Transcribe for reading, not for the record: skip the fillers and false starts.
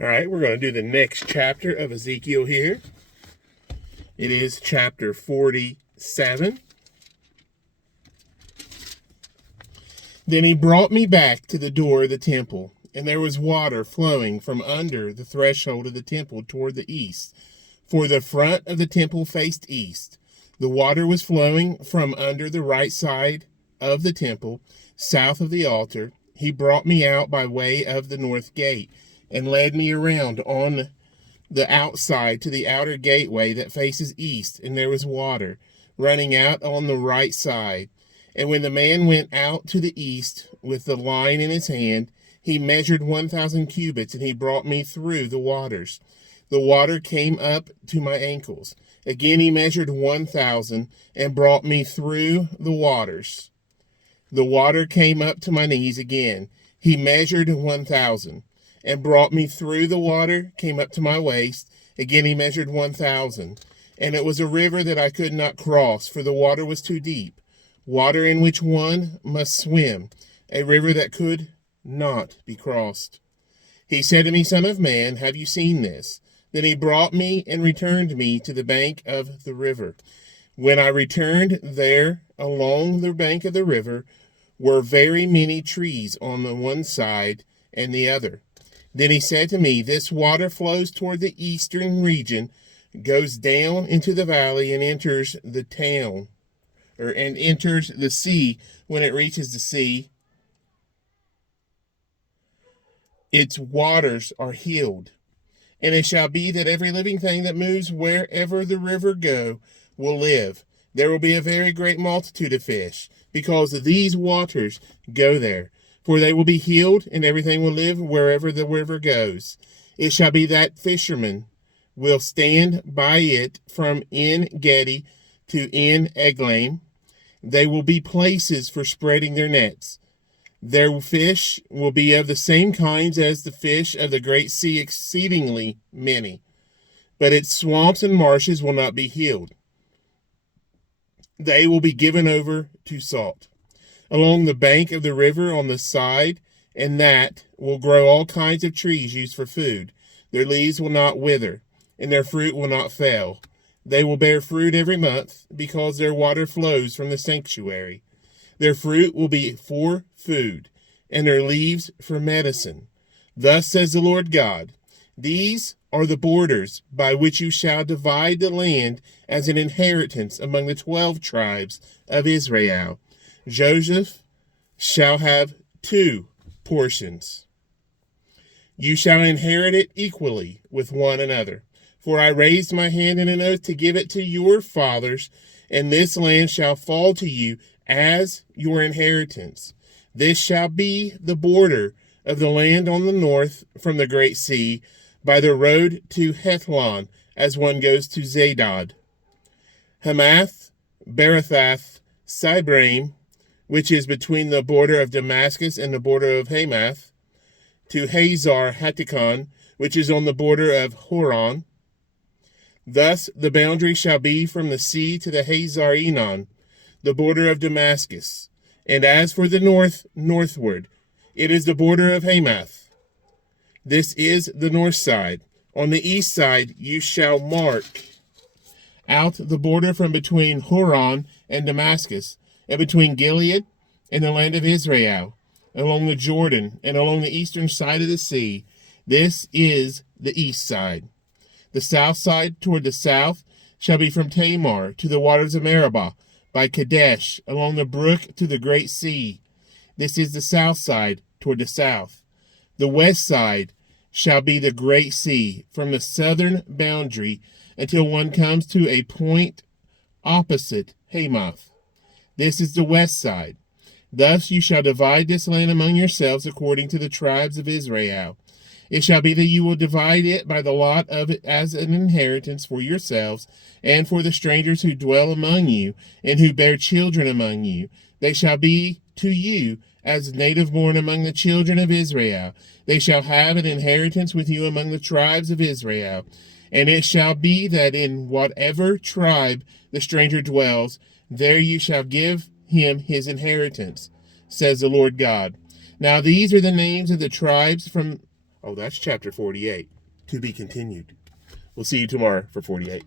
All right, we're going to do the next chapter of Ezekiel here. It is chapter 47. Then he brought me back to the door of the temple, and there was water flowing from under the threshold of the temple toward the east, for the front of the temple faced east. The water was flowing from under the right side of the temple, south of the altar. He brought me out by way of the north gate, and led me around on the outside to the outer gateway that faces east, and there was water running out on the right side. And when the man went out to the east with the line in his hand, he measured 1,000 cubits, and he brought me through the waters. The water came up to my ankles. Again he measured 1,000, and brought me through the waters. The water came up to my knees again. He measured 1,000, and brought me through the water, came up to my waist. Again he measured 1,000. And it was a river that I could not cross, for the water was too deep, water in which one must swim, a river that could not be crossed. He said to me, Son of man, have you seen this? Then he brought me and returned me to the bank of the river. When I returned, there along the bank of the river were very many trees on the one side and the other. Then he said to me, This water flows toward the eastern region, goes down into the valley, and enters the town, and enters the sea. When it reaches the sea, its waters are healed. And it shall be that every living thing that moves wherever the river go will live. There will be a very great multitude of fish, because these waters go there. For they will be healed, and everything will live wherever the river goes. It shall be that fishermen will stand by it from En-gedi to En-eglaim. They will be places for spreading their nets. Their fish will be of the same kinds as the fish of the great sea, exceedingly many. But its swamps and marshes will not be healed. They will be given over to salt. Along the bank of the river on the side, and that will grow all kinds of trees used for food. Their leaves will not wither, and their fruit will not fail. They will bear fruit every month, because their water flows from the sanctuary. Their fruit will be for food, and their leaves for medicine. Thus says the Lord God, These are the borders by which you shall divide the land as an inheritance among the 12 tribes of Israel. Joseph shall have 2 portions. You shall inherit it equally with one another. For I raised my hand in an oath to give it to your fathers, and this land shall fall to you as your inheritance. This shall be the border of the land on the north from the great sea, by the road to Hethlon, as one goes to Zedad. Hamath, Berathath, Sibraim, which is between the border of Damascus and the border of Hamath, to Hazar Hattikon, which is on the border of Horon. Thus the boundary shall be from the sea to the Hazar Enon, the border of Damascus. And as for the northward, it is the border of Hamath. This is the north side. On the east side you shall mark out the border from between Horon and Damascus, and between Gilead and the land of Israel, along the Jordan, and along the eastern side of the sea. This is the east side. The south side toward the south shall be from Tamar to the waters of Meribah, by Kadesh, along the brook to the great sea. This is the south side toward the south. The west side shall be the great sea, from the southern boundary until one comes to a point opposite Hamath. This is the west side. Thus you shall divide this land among yourselves according to the tribes of Israel. It shall be that you will divide it by the lot of it as an inheritance for yourselves and for the strangers who dwell among you and who bear children among you. They shall be to you as native born among the children of Israel. They shall have an inheritance with you among the tribes of Israel. And it shall be that in whatever tribe the stranger dwells, there you shall give him his inheritance, says the Lord God. Now these are the names of the tribes from Oh, that's chapter 48. To be continued. We'll see you tomorrow for 48.